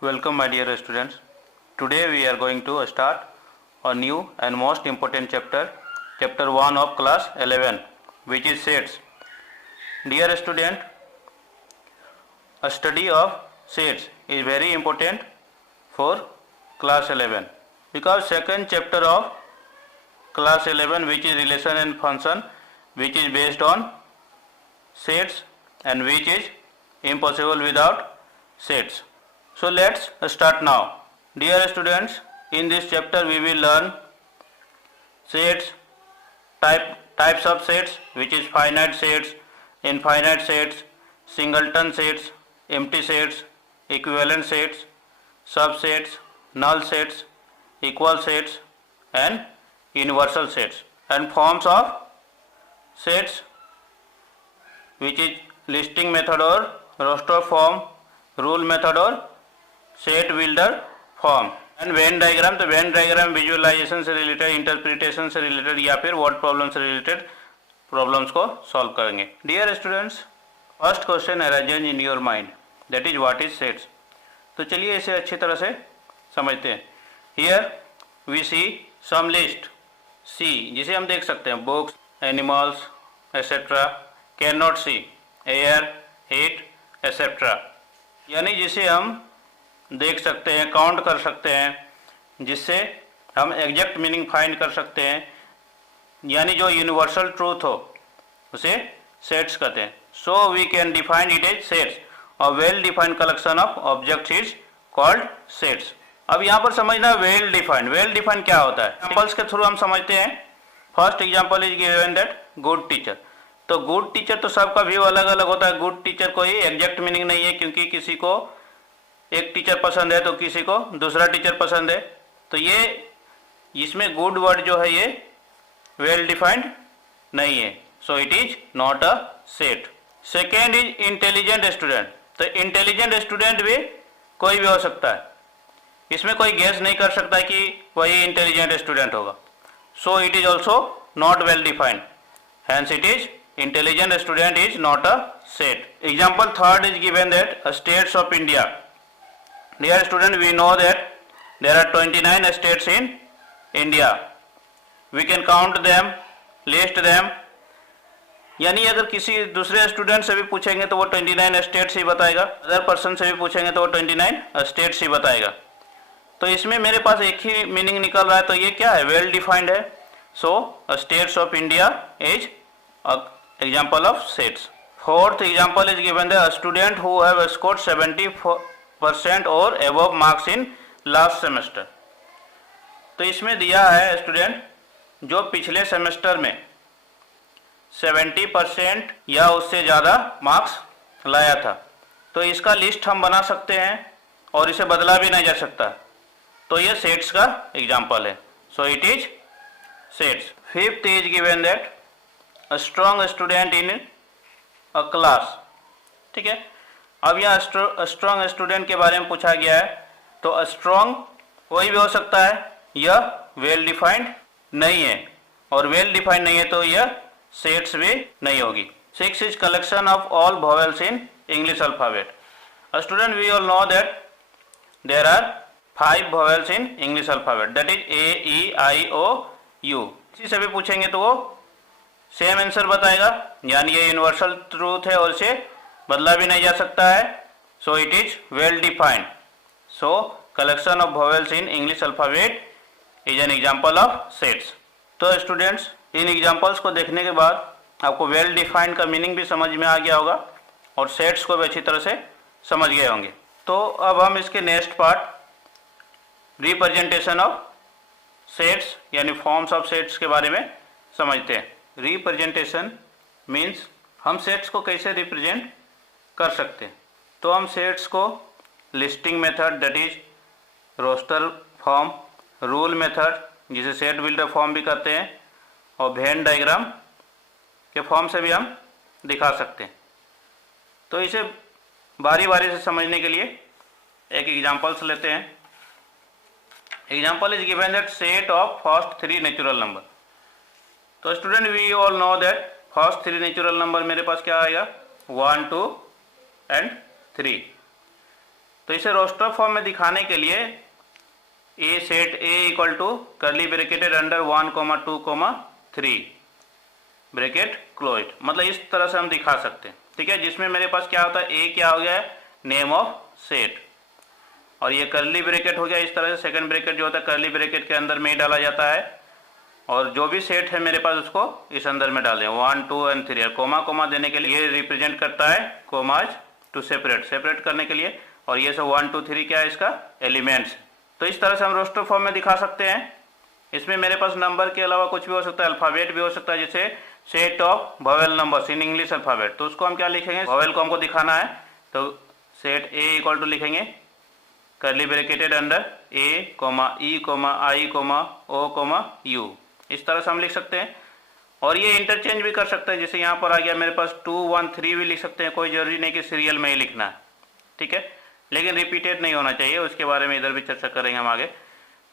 Welcome my dear students. Today we are going to start a new and most important chapter, chapter 1 of class 11, which is sets. Dear student, a study of sets is very important for class 11 because second chapter of class 11, which is relation and function, which is based on sets and which is impossible without sets. So let's start now. Dear students, in this chapter we will learn sets, types of sets, which is finite sets, infinite sets, singleton sets, empty sets, equivalent sets, subsets, null sets, equal sets and universal sets, and forms of sets, which is listing method or roster form, rule method or set builder form, and Venn diagram. तो Venn diagram visualization से related, interpretation से related या फिर word problem से related problems को solve करेंगे. Dear students, first question arises in your mind, that is what is sets. तो चलिए इसे अच्छी तरह से समझते हैं. Here we see some list see, जिसे हम देख सकते हैं books, animals etcetera, can not see, air, heat etcetera, यानी जिसे हम देख सकते हैं, काउंट कर सकते हैं, जिससे हम एग्जैक्ट मीनिंग फाइंड कर सकते हैं, यानी जो यूनिवर्सल ट्रूथ हो उसे सेट्स कहते हैं. So we can define it as sets. और well defined collection of objects is called sets. अब यहाँ पर समझना वेल डिफाइंड. वेल डिफाइंड क्या होता है, एग्जाम्पल्स के थ्रू हम समझते हैं. First example is given that good teacher. तो गुड टीचर तो सबका व्यू अलग अलग होता है. गुड टीचर कोई एग्जैक्ट मीनिंग नहीं है, क्योंकि किसी को एक टीचर पसंद है तो किसी को दूसरा टीचर पसंद है. तो ये इसमें गुड वर्ड जो है ये वेल डिफाइंड नहीं है. सो it is not a set. Second is intelligent student. तो इंटेलिजेंट स्टूडेंट भी कोई भी हो सकता है, इसमें कोई गेस नहीं कर सकता कि वही इंटेलिजेंट स्टूडेंट होगा. So it is also not well defined, hence it is intelligent student is not a set. Example third is given that states of India. Dear student, we know that there are 29 states in India. We can count them, list them. यानी अगर किसी दूसरे student से भी पूछेंगे तो वो 29 states ही बताएगा, अदर पर्सन से भी पूछेंगे तो वो 29 स्टेट्स ही बताएगा. तो इसमें मेरे पास एक ही मीनिंग निकल रहा है, तो ये क्या है, वेल डिफाइंड है. सो states of India is example of sets. Fourth example is given the student who have scored 70% और above marks in last semester. तो इसमें दिया है स्टूडेंट जो पिछले सेमेस्टर में 70% या उससे ज़्यादा मार्क्स लाया था. तो इसका लिस्ट हम बना सकते हैं और इसे बदला भी नहीं जा सकता. तो ये सेट्स का एग्जाम्पल है. सो it is sets. Fifth is given that a strong student in a class. ठीक है, अब यह स्ट्रॉन्ग स्टूडेंट के बारे में पूछा गया है. तो स्ट्रॉन्ग कोई भी हो सकता है, यह वेल डिफाइंड नहीं है, और वेल डिफाइंड नहीं है तो यह सेट्स भी नहीं होगी. Six is collection of all vowels in English alphabet. Student, we all know that there are 5 vowels in English alphabet, that is A, E, I, O, U. किसी से भी पूछेंगे तो वो सेम आंसर बताएगा, यानी ये यूनिवर्सल ट्रूथ है और इसे बदला भी नहीं जा सकता है. सो it is well defined. So collection of vowels in English alphabet is an example of sets. तो स्टूडेंट्स, इन एग्जाम्पल्स को देखने के बाद आपको वेल डिफाइंड का मीनिंग भी समझ में आ गया होगा और सेट्स को भी अच्छी तरह से समझ गए होंगे. तो अब हम इसके next part, representation of sets यानी फॉर्म्स ऑफ सेट्स के बारे में समझते हैं. रिप्रेजेंटेशन मीन्स हम सेट्स को कैसे रिप्रेजेंट कर सकते हैं. तो हम सेट्स को listing method, that is roster form, rule method जिसे सेट बिल्डर फॉर्म भी करते हैं, और वेन डायग्राम के फॉर्म से भी हम दिखा सकते हैं. तो इसे बारी बारी से समझने के लिए एक एग्जांपल्स लेते हैं. Example is given that set of first 3 natural number. तो student, we all know that first 3 natural number मेरे पास क्या आएगा, 1, 2 एंड 3. तो इसे रोस्टर फॉर्म में दिखाने के लिए ए सेट ए इक्वल टू करली ब्रैकेटेड अंडर 1, 2, 3 ब्रैकेट क्लोज, मतलब इस तरह से हम दिखा सकते हैं। ठीक है, जिसमें मेरे पास क्या होता है, ए क्या हो गया है, नेम ऑफ सेट, और ये करली ब्रैकेट हो गया। इस तरह से सेकंड ब्रैकेट जो होता है करली ब्रैकेट के अंदर में ही डाला जाता है, और जो भी सेट है मेरे पास उसको इस अंदर में डाल दें 1, 2 और 3। और कोमा देने के लिए ये रिप्रेजेंट करता है कोमाज टू सेपरेट करने के लिए, और ये सब 1, 2, 3 क्या है, इसका एलिमेंट्स। तो इस तरह से हम रोस्टर फॉर्म में दिखा सकते हैं। इसमें मेरे पास नंबर के अलावा कुछ भी हो सकता है, अल्फ़ाबेट भी हो सकता है, जैसे set of vowel numbers in English alphabet. तो उसको हम क्या लिखेंगे, वोवेल को हमको दिखाना है, तो सेट ए इक्वल टू लिखेंगे curly bracketed under A, E, I, O, U. इस तरह से हम लिख सकते हैं, और ये इंटरचेंज भी कर सकते हैं। जैसे यहाँ पर आ गया मेरे पास 2, 1, 3 भी लिख सकते हैं, कोई जरूरी नहीं कि सीरियल में ही लिखना है। ठीक है, लेकिन रिपीटेड नहीं होना चाहिए, उसके बारे में इधर भी चर्चा करेंगे हम आगे।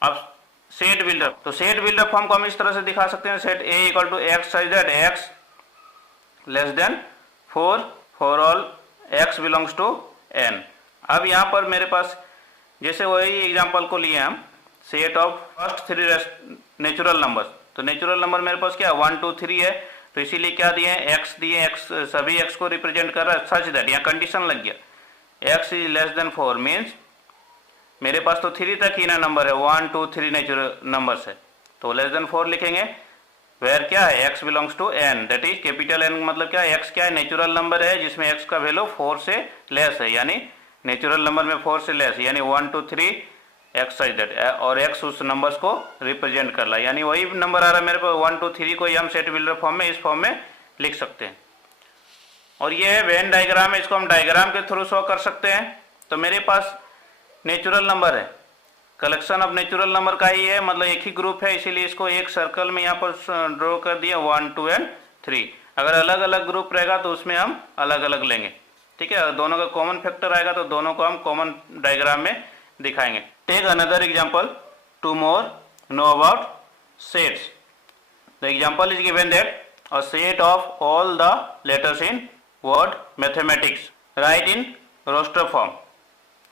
अब सेट बिल्डर, तो सेट बिल्डर फॉर्म को हम इस तरह से दिखा सकते हैं, set A equal to X such that X less than 4 for all X belongs to N. अब यहाँ पर मेरे पास जैसे वही एग्जांपल को लिए हम, set of first 3 natural numbers. तो नेचुरल नंबर मेरे पास क्या 1, 2, 3 है, तो इसीलिए क्या दिए हैं, एक्स दिए, एक्स सभी एक्स को रिप्रेजेंट कर रहा है सच दैट, यहाँ कंडीशन लग गया, x is less than 4 means मेरे पास तो 3 तक ही ना नंबर है, 1, 2, 3 नेचुरल नंबर्स है, तो लेस देन 4 लिखेंगे। वेयर क्या है, X belongs to N, that is capital N, मतलब क्या एक्स क्या है, नेचुरल नंबर है जिसमें एक्स का वैल्यू 4 से लेस है, यानी नेचुरल नंबर में 4 से लेस, यानी 1, 2, 3 एक्स सच दैट, और एक्स उस नंबर्स को रिप्रेजेंट कर रहा है, यानी वही नंबर आ रहा है मेरे पास 1, 2, 3 को हम सेट बिल्डर फॉर्म में इस फॉर्म में लिख सकते हैं। और ये है वेन डायग्राम है, इसको हम डायग्राम के थ्रू शो कर सकते हैं। तो मेरे पास नेचुरल नंबर है, कलेक्शन ऑफ नेचुरल नंबर का ही है, मतलब एक ही ग्रुप है, इसीलिए इसको एक सर्कल में यहाँ पर ड्रॉ कर दिया 1, 2 और 3। अगर अलग अलग ग्रुप रहेगा तो उसमें हम अलग अलग लेंगे। ठीक है, दोनों का कॉमन फैक्टर आएगा तो दोनों को हम कॉमन डायग्राम में दिखाएंगे। Take another example to more know about sets. The example is given that a set of all the letters in word mathematics write in roster form.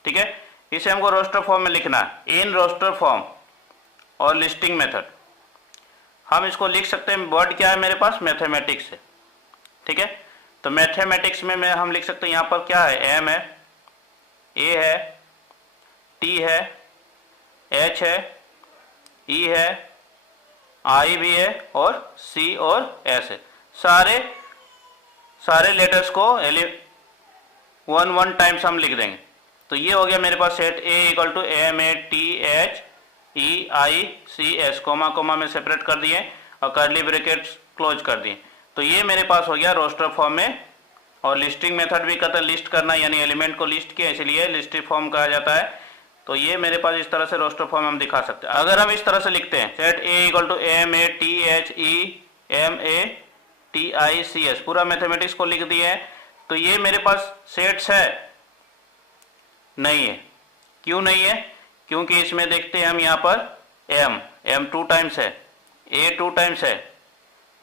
ठीक है, इसे हमको रोस्टर फॉर्म में लिखना है, इन रोस्टर फॉर्म और listing method. हम इसको लिख सकते हैं, वर्ड क्या है मेरे पास, मैथमेटिक्स है। ठीक है, तो मैथमेटिक्स में हम लिख सकते हैं, यहाँ पर क्या है, एम है, ए है, टी है, एच है, ई है, आई भी है, और सी और एस है। सारे लेटर्स को 1 टाइम्स हम लिख देंगे। तो ये हो गया मेरे पास set A equal to M, A, T, H, E, I, C, S, comma में सेपरेट कर दिए और कर्ली ब्रैकेट्स क्लोज कर दिए। तो ये मेरे पास हो गया रोस्टर फॉर्म में। और लिस्टिंग मेथड भी कहता है लिस्ट करना, यानी एलिमेंट को लिस्ट किया, इसलिए लिस्टिंग फॉर्म कहा जाता है। तो ये मेरे पास इस तरह से रोस्टर फॉर्म हम दिखा सकते हैं। अगर हम इस तरह से लिखते हैं, set A equal to M, A, T, H, E, M, A, T, I, C, S, पूरा मैथमेटिक्स को लिख दिए हैं, तो ये मेरे पास सेट्स है, नहीं है। क्यों नहीं है, क्योंकि इसमें देखते हैं हम यहाँ पर एम 2 टाइम्स है, ए 2 टाइम्स है,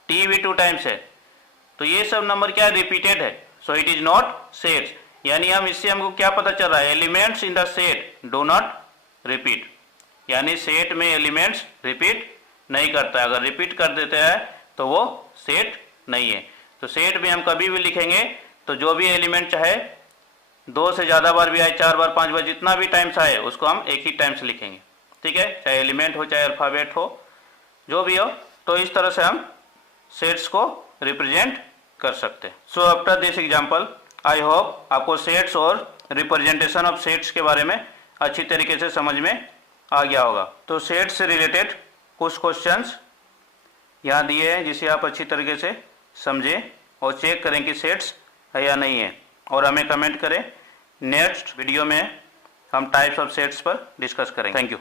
टी भी 2 टाइम्स है, तो ये सब नंबर क्या है, रिपीटेड है, सो इट इज नॉट सेट्स। यानी हम इससे हमको क्या पता चल रहा है, elements in the set do not repeat, यानी सेट में एलिमेंट्स रिपीट नहीं करता है। अगर रिपीट कर देते हैं तो वो सेट नहीं है। तो सेट में हम कभी भी लिखेंगे तो जो भी एलिमेंट चाहे 2 से ज़्यादा बार भी आए, 4 बार, 5 बार, जितना भी टाइम्स आए उसको हम एक ही टाइम्स लिखेंगे। ठीक है, चाहे एलिमेंट हो चाहे अल्फ़ाबेट हो, जो भी हो। तो इस तरह से हम सेट्स को रिप्रेजेंट कर सकते हैं। So after this example I hope आपको सेट्स और रिप्रेजेंटेशन ऑफ सेट्स के बारे में अच्छी तरीके से समझ में आ गया होगा। तो सेट्स से रिलेटेड कुछ क्वेश्चंस यहाँ दिए हैं जिसे आप अच्छी तरीके से समझें और चेक करें कि सेट्स है या नहीं है, और हमें कमेंट करें। नेक्स्ट वीडियो में हम टाइप्स ऑफ सेट्स पर डिस्कस करेंगे। Thank you.